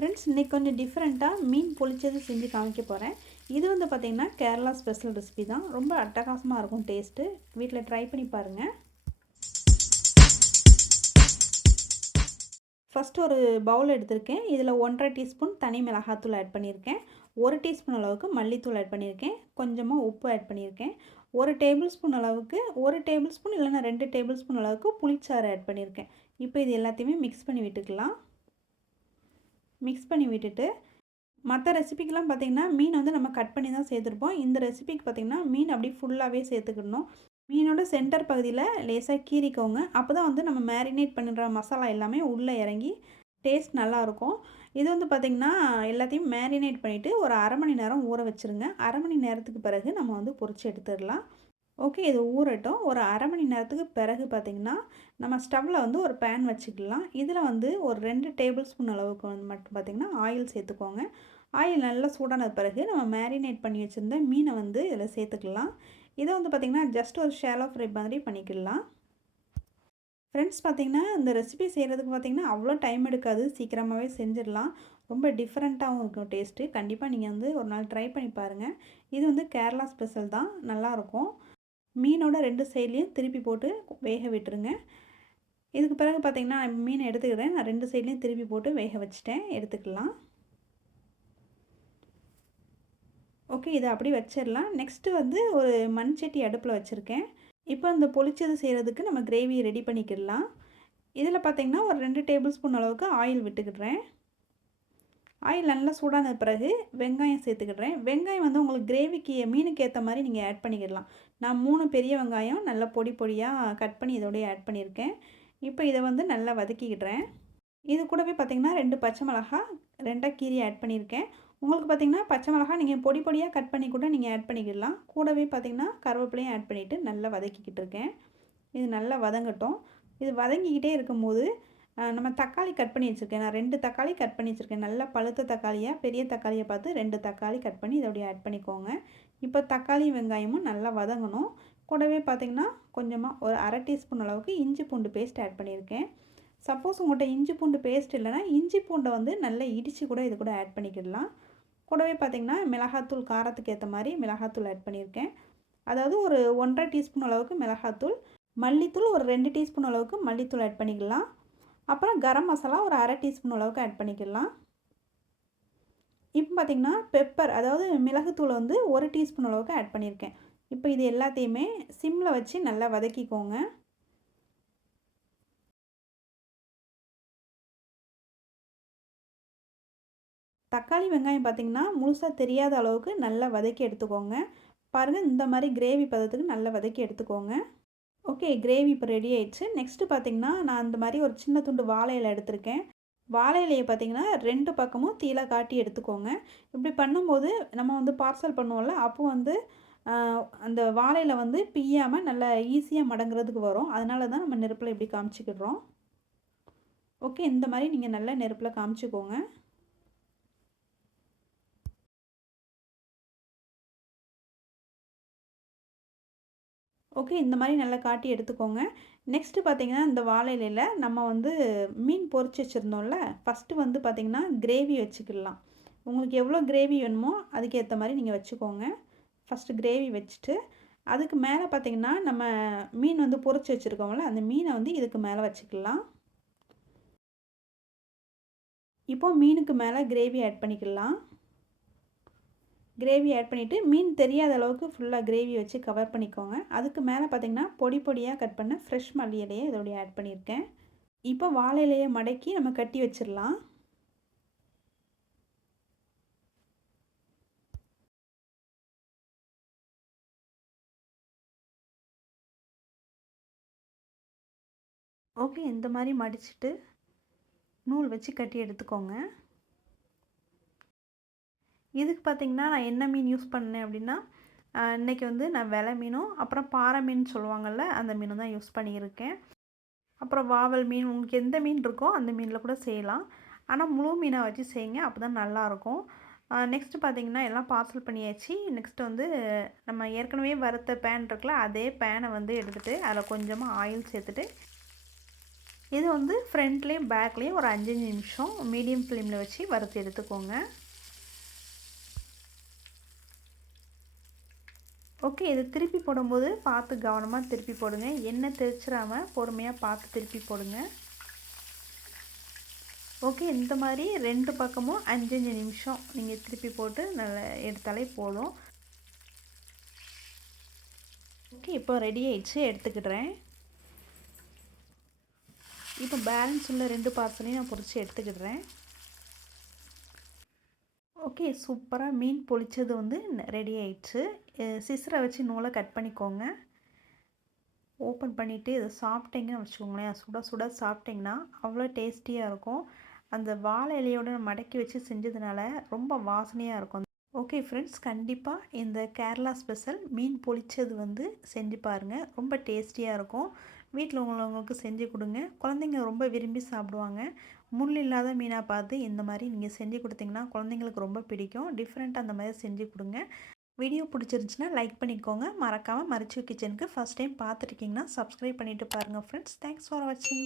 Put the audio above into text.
Friends இன்றைக்கி கொஞ்சம் டிஃப்ரெண்ட்டாக மீன் பொளிச்சது செஞ்சு காமிக்க போகிறேன் இது வந்து பார்த்திங்கன்னா கேரளா ஸ்பெஷல் ரெசிபி தான். ரொம்ப அட்டகாசமாக இருக்கும் டேஸ்ட்டு வீட்டில் ட்ரை பண்ணி பாருங்கள் ஃபஸ்ட்டு ஒரு பவுல் எடுத்திருக்கேன். இதில் ஒன்றரை டீஸ்பூன் தனி மிளகாத்தூள் ஆட் பண்ணியிருக்கேன். ஒரு டீஸ்பூன் அளவுக்கு மல்லித்தூள் ஆட் பண்ணியிருக்கேன். கொஞ்சமாக உப்பு ஆட் பண்ணியிருக்கேன். ஒரு டேபிள் ஸ்பூன் அளவுக்கு ஒரு டேபிள் ஸ்பூன் இல்லைன்னா ரெண்டு டேபிள் ஸ்பூன் அளவுக்கு புளிச்சாறு ஆட் பண்ணியிருக்கேன். இப்போ இது எல்லாத்தையுமே மிக்ஸ் பண்ணி விட்டுக்கலாம். மிக்ஸ் பண்ணி விட்டுட்டு மற்ற ரெசிபிக்கெலாம் பார்த்திங்கன்னா மீன் வந்து நம்ம கட் பண்ணி தான் சேர்த்துருப்போம். இந்த ரெசிபிக்கு பார்த்திங்கன்னா மீன் அப்படியே ஃபுல்லாகவே சேர்த்துக்கணும் மீனோட சென்டர் பகுதியில் லேசாக கீறிக்கோங்க. அப்போ தான் வந்து நம்ம மேரினேட் பண்ணுற மசாலா எல்லாமே உள்ளே இறங்கி டேஸ்ட் நல்லாயிருக்கும் இது வந்து பார்த்திங்கன்னா எல்லாத்தையும் மேரினேட் பண்ணிவிட்டு ஒரு அரை மணி நேரம் ஊற வச்சுருங்க. அரை மணி நேரத்துக்கு பிறகு நம்ம வந்து பொறிச்சு எடுத்துடலாம். ஓகே இது ஊறட்டும். ஒரு அரை மணி நேரத்துக்கு பிறகு பார்த்திங்கன்னா நம்ம ஸ்டவ்வில் வந்து ஒரு பேன் வச்சுக்கலாம். இதில் வந்து ஒரு ரெண்டு டேபிள் ஸ்பூன் அளவுக்கு வந்து மட்டும் பார்த்திங்கன்னா ஆயில் சேர்த்துக்கோங்க. ஆயில் நல்லா சூடான பிறகு நம்ம மேரினேட் பண்ணி வச்சுருந்த மீனை வந்து இதில் சேர்த்துக்கலாம். இதை வந்து பார்த்திங்கன்னா ஜஸ்ட் ஒரு ஷேலோ ஃப்ரை மாதிரி பண்ணிக்கலாம். ஃப்ரெண்ட்ஸ் பார்த்திங்கன்னா இந்த ரெசிபி செய்கிறதுக்கு பார்த்திங்கன்னா அவ்வளோ டைம் எடுக்காது. சீக்கிரமாகவே செஞ்சிடலாம். ரொம்ப டிஃப்ரெண்ட்டாகவும் இருக்கும் டேஸ்ட்டு கண்டிப்பாக நீங்கள் வந்து ஒரு நாள் ட்ரை பண்ணி பாருங்கள் இது வந்து கேரளா ஸ்பெஷல் தான். நல்லாயிருக்கும் மீனோட ரெண்டு சைட்லேயும் திருப்பி போட்டு வேக விட்டுருங்க. இதுக்கு பிறகு பார்த்திங்கன்னா மீனை எடுத்துக்கிறேன். நான் ரெண்டு சைட்லேயும் திருப்பி போட்டு வேக வச்சுட்டேன். எடுத்துக்கலாம். ஓகே இதை அப்படி வச்சிடலாம். நெக்ஸ்ட்டு வந்து ஒரு மண் சட்டி அடுப்பில் வச்சுருக்கேன். இப்போ இந்த பொளிச்சது செய்கிறதுக்கு நம்ம கிரேவி ரெடி பண்ணிக்கிடலாம். இதில் பார்த்திங்கன்னா ஒரு ரெண்டு டேபிள் ஸ்பூன் அளவுக்கு ஆயில் விட்டுக்கிடுறேன். ஆயில் நல்லா சூடான பிறகு வெங்காயம் சேர்த்துக்கிடுறேன். வெங்காயம் வந்து உங்களுக்கு கிரேவிக்கு மீனுக்கு ஏற்ற மாதிரி நீங்கள் ஆட் பண்ணிக்கிடலாம். நான் மூணு பெரிய வெங்காயம் நல்லா பொடி பொடியாக கட் பண்ணி இதோடய ஆட் பண்ணியிருக்கேன். இப்போ இதை வந்து நல்லா வதக்கிக்கிடுறேன். இது கூடவே பார்த்திங்கன்னா ரெண்டு பச்சை மிளகா ரெண்டாக கீரி ஆட் பண்ணியிருக்கேன். உங்களுக்கு பார்த்திங்கன்னா பச்சை மிளகா நீங்கள் பொடி பொடியாக கட் பண்ணி கூட நீங்கள் ஆட் பண்ணிக்கிடலாம். கூடவே பார்த்திங்கன்னா கருவேப்பிலையும் ஆட் பண்ணிவிட்டு நல்லா வதக்கிக்கிட்டு இருக்கேன் இது நல்லா வதங்கட்டும். இது வதங்கிக்கிட்டே இருக்கும்போது நம்ம தக்காளி கட் பண்ணி வச்சுருக்கேன். நான் ரெண்டு தக்காளி கட் பண்ணி வச்சுருக்கேன். நல்லா பழுத்த தக்காளியாக பெரிய தக்காளியை பார்த்து ரெண்டு தக்காளி கட் பண்ணி இதோடைய ஆட் பண்ணிக்கோங்க. இப்போ தக்காளி வெங்காயமும் நல்லா வதங்கணும். கூடவே பார்த்திங்கன்னா கொஞ்சமாக ஒரு அரை டீஸ்பூன் அளவுக்கு இஞ்சி பூண்டு பேஸ்ட் ஆட் பண்ணியிருக்கேன். சப்போஸ் உங்கள்கிட்ட இஞ்சி பூண்டு பேஸ்ட் இல்லைனா இஞ்சி பூண்டை வந்து நல்லா இடித்து கூட இது கூட ஆட் பண்ணிக்கிடலாம். கூடவே பார்த்திங்கன்னா மிளகாத்தூள் காரத்துக்கு ஏற்ற மாதிரி மிளகாத்தூள் ஆட் பண்ணியிருக்கேன். அதாவது ஒரு ஒன்றரை டீஸ்பூன் அளவுக்கு மிளகாத்தூள் மல்லித்தூள் ஒரு ரெண்டு டீஸ்பூன் அளவுக்கு மல்லித்தூள் ஆட் பண்ணிக்கலாம். அப்புறம் கரம் மசாலா ஒரு அரை டீஸ்பூன் அளவுக்கு ஆட் பண்ணிக்கலாம். இப்போ பார்த்திங்கன்னா பெப்பர் அதாவது மிளகுத்தூள் வந்து ஒரு டீஸ்பூன் அளவுக்கு ஆட் பண்ணியிருக்கேன். இப்போ இது எல்லாத்தையுமே சிம்மில் வச்சு நல்லா வதக்கிக்கோங்க. தக்காளி வெங்காயம் பார்த்திங்கன்னா முழுசாக தெரியாத அளவுக்கு நல்லா வதக்கி எடுத்துக்கோங்க. பாருங்கள் இந்த மாதிரி கிரேவி பதத்துக்கு நல்லா வதக்கி எடுத்துக்கோங்க. ஓகே கிரேவி இப்போ ரெடி ஆயிடுச்சு. நெக்ஸ்ட்டு பார்த்திங்கன்னா நான் அந்த மாதிரி ஒரு சின்ன துண்டு வாழையில் எடுத்திருக்கேன். வாழை இலையை பார்த்திங்கன்னா ரெண்டு பக்கமும் தீலை காட்டி எடுத்துக்கோங்க. இப்படி பண்ணும்போது நம்ம வந்து பார்சல் பண்ணுவோம்ல அப்போ வந்து அந்த வாழையில் வந்து பிய்யாமல் நல்லா ஈஸியாக மடங்குறதுக்கு வரும். அதனால தான் நம்ம நெருப்பில் இப்படி காமிச்சிக்கிடுறோம். ஓகே இந்த மாதிரி நீங்கள் நல்லா நெருப்பில் காமிச்சிக்கோங்க. ஓகே இந்த மாதிரி நல்லா காட்டி எடுத்துக்கோங்க. நெக்ஸ்ட்டு பார்த்திங்கன்னா இந்த வாழையில நம்ம வந்து மீன் பொறிச்சு வச்சுருந்தோம்ல ஃபஸ்ட்டு வந்து பார்த்திங்கன்னா கிரேவி வச்சுக்கிடலாம் உங்களுக்கு எவ்வளோ கிரேவி வேணுமோ அதுக்கேற்ற மாதிரி நீங்கள் வச்சுக்கோங்க. ஃபஸ்ட்டு கிரேவி வச்சுட்டு அதுக்கு மேலே பார்த்திங்கன்னா நம்ம மீன் வந்து பொறிச்சு வச்சுருக்கோம்ல அந்த மீனை வந்து இதுக்கு மேலே வச்சுக்கலாம். இப்போது மீனுக்கு மேலே கிரேவி ஆட் பண்ணிக்கலாம். கிரேவி ஆட் பண்ணிவிட்டு மீன் தெரியாத அளவுக்கு ஃபுல்லாக கிரேவி வச்சு கவர் பண்ணிக்கோங்க. அதுக்கு மேலே பார்த்திங்கன்னா பொடி பொடியாக கட் பண்ண ஃப்ரெஷ் மல்லி இலையை இதோடைய ஆட் பண்ணியிருக்கேன். இப்போ வாழை இலையை மடக்கி நம்ம கட்டி வச்சிடலாம். ஓகே இந்த மாதிரி மடிச்சுட்டு நூல் வச்சு கட்டி எடுத்துக்கோங்க. இதுக்கு பார்த்திங்கன்னா நான் என்ன மீன் யூஸ் பண்ணேன் அப்படின்னா இன்றைக்கி வந்து நான் வெலை மீனும் அப்புறம் பாறை மீன் சொல்லுவாங்கள்ல அந்த மீனும் தான் யூஸ் பண்ணியிருக்கேன். அப்புறம் வாவல் மீன் உங்களுக்கு எந்த மீன் இருக்கோ அந்த மீனில் கூட செய்யலாம். ஆனால் முழு மீனை வச்சு செய்யுங்க அப்போ தான் நல்லாயிருக்கும் நெக்ஸ்ட்டு பார்த்திங்கன்னா எல்லாம் பார்சல் பண்ணியாச்சு. நெக்ஸ்ட்டு வந்து நம்ம ஏற்கனவே வறுத்த பேன் இருக்குல்ல அதே பேனை வந்து எடுத்துகிட்டு அதில் கொஞ்சமாக ஆயில் சேர்த்துட்டு இது வந்து ஃப்ரண்ட்லேயும் பேக்லேயும் ஒரு அஞ்சஞ்சு நிமிஷம் மீடியம் ஃப்ளேமில் வச்சு வறுத்து எடுத்துக்கோங்க. ஓகே இது திருப்பி போடும்போது பார்த்து கவனமாக திருப்பி போடுங்க. எண்ணெய் தெரிச்சிடாமல் பொறுமையாக பார்த்து திருப்பி போடுங்க. ஓகே இந்த மாதிரி ரெண்டு பக்கமும் அஞ்சஞ்சு நிமிஷம் நீங்கள் திருப்பி போட்டு நல்லா எடுத்தாலே போதும். ஓகே இப்போ ரெடி ஆயிடுச்சு எடுத்துக்கிடுறேன். இப்போ பேலன்ஸ் உள்ள ரெண்டு பார்சலையும் நான் பொறிச்சு எடுத்துக்கிடுறேன். ஓகே சூப்பராக மீன் பொளிச்சது வந்து ரெடி ஆயிடுச்சு. சிசரை வச்சு நூலை கட் பண்ணிக்கோங்க. ஓப்பன் பண்ணிவிட்டு இதை சாப்பிட்டீங்கன்னு வச்சுக்கோங்களேன். சுட சுட சாப்பிட்டிங்கன்னா அவ்வளோ டேஸ்டியாக இருக்கும். அந்த வாழை இலையோட மடக்கி வச்சு செஞ்சதுனால ரொம்ப வாசனையாக இருக்கும். ஓகே ஃப்ரெண்ட்ஸ் கண்டிப்பாக இந்த கேரளா ஸ்பெஷல் மீன் பொளிச்சது வந்து செஞ்சு பாருங்கள் ரொம்ப டேஸ்டியாக இருக்கும். வீட்டில் உள்ளவங்களுக்கு செஞ்சு கொடுங்க. குழந்தைங்க ரொம்ப விரும்பி சாப்பிடுவாங்க. முள் இல்லாத மீனாக பார்த்து இந்த மாதிரி நீங்கள் செஞ்சு கொடுத்தீங்கன்னா குழந்தைங்களுக்கு ரொம்ப பிடிக்கும். டிஃப்ரெண்ட்டாக அந்த மாதிரி செஞ்சு கொடுங்க. வீடியோ பிடிச்சிருந்துச்சுன்னா லைக் பண்ணிக்கோங்க. மறக்காமல் மரிச்சு கிச்சனுக்கு ஃபஸ்ட் டைம் பார்த்துருக்கீங்கன்னா சப்ஸ்கிரைப் பண்ணிவிட்டு பாருங்கள் ஃப்ரெண்ட்ஸ் தேங்க்ஸ் ஃபார் வாட்சிங்